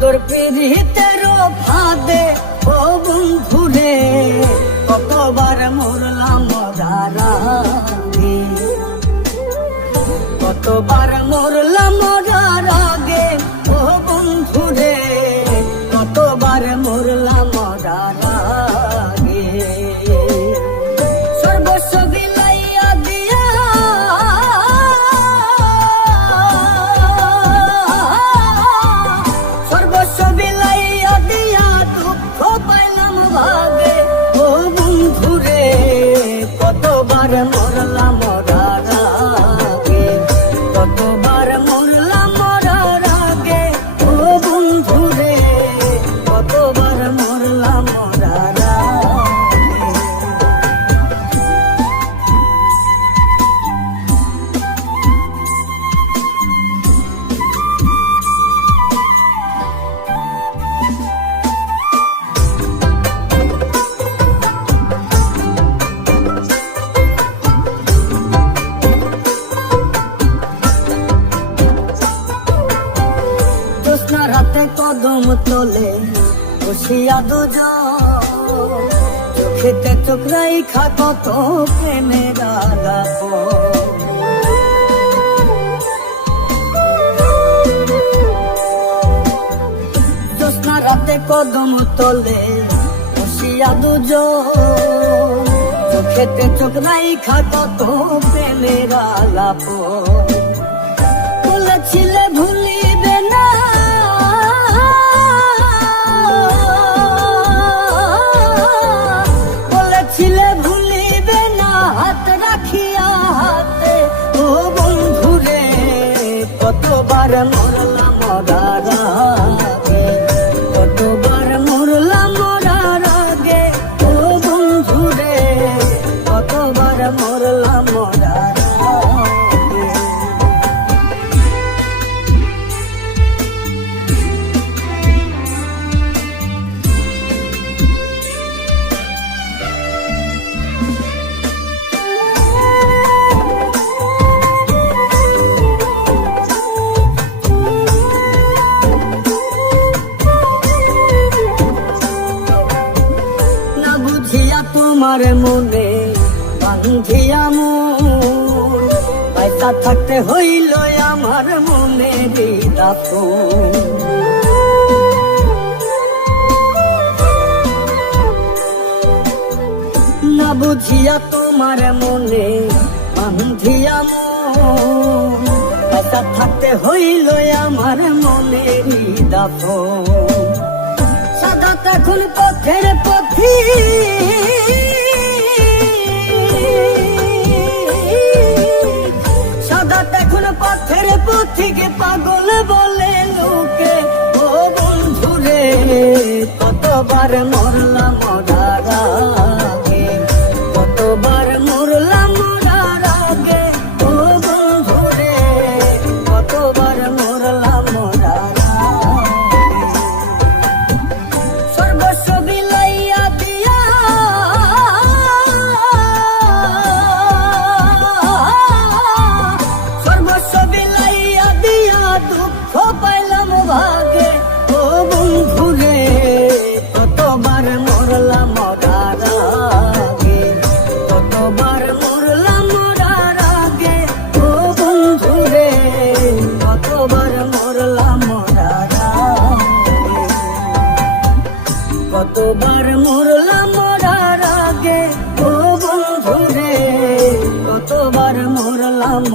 তোর পিড়িতের ফাঁদে ও বন্ধুরে কতবার মরলাম মরার আগে, কতবার মরলাম মরার আগে ও বন্ধুরে কতবার মরলাম মরার আগে। সর্বস্ব বিলাইয়া দিয়া সর্বস্ব বিলাইয়া দিয়া দুঃখ পাইলাম ভাগে ও বন্ধুরে কতবার মরলাম মরার আগে, কতবার মরলাম মরার আগে ও বন্ধুরে কতবার মরলাম মরার আগে। জ্যোৎস্না রাতে কদম তোলে বসিয়া দুজন, চোখেতে চোখ রাইখা কত প্রেমের আলাপ। জ্যোৎস্না রাতে কদম তোলে বসিয়া দুজন, চোখেতে চোখ রাইখা কত প্রেমের আলাপ। বলেছিলে ভুলিবে না বলেছিলে ভুলিবে না হাত রাখিয়া হাতে ও বন্ধুরে কতবার মরলাম মরার আগে, কতবার মরলাম মরার আগে ও বন্ধুরে কতবার মরলাম মরার আগে। তোমার মনে বান্ধিয়া মন পয়সা থাকতে হইল আমার মনে দাফন। না বুঝিয়া তোমার মনে বান্ধিয়া মন পয়সা থাকতে হইল আমার মনে দাফন। সাদা তখন পথের পথি সাদা তখন পথের পথিকে পাগল বলে লোকে ও বন্ধুরে কতবার মরলাম মরার আগে, কতবার মরলাম মরার আগে ও বন্ধুরে কতবার মরলাম মরার আগে। সর্বস্ব বিলাইয়া দিয়া সর্বস্ব বিলাইয়া দিয়া দুঃখ পাইলাম ভাগে ও বন্ধুরে কতবার মরলাম মরার আগে, কতবার মরলাম মরার আগে ও বন্ধুরে কতবার মরলাম মরার আগে, কতবার মরলাম মরার আগে ও বন্ধুরে কতবার মরলাম।